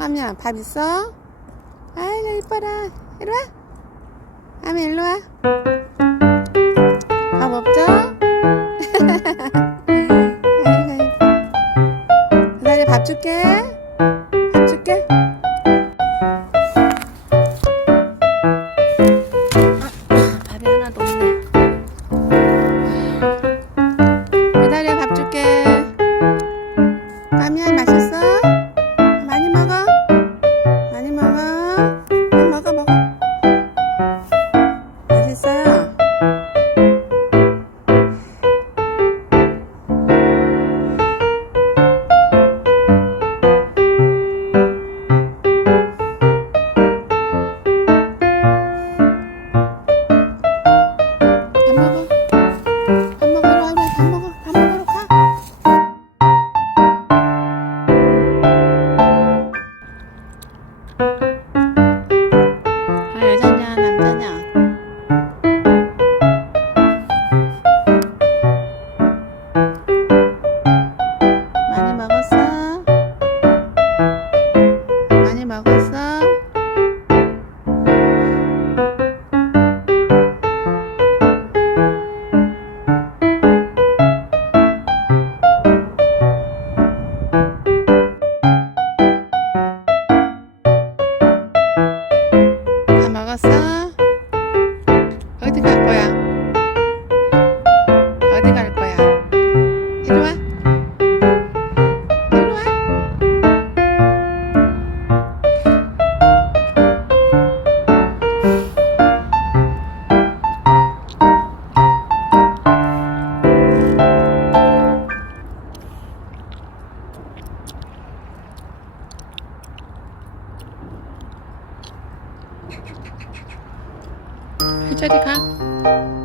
까미야, 밥 있어? 아이고, 이뻐라. 이리 와. 아미 일로 와 Bye. 再去看。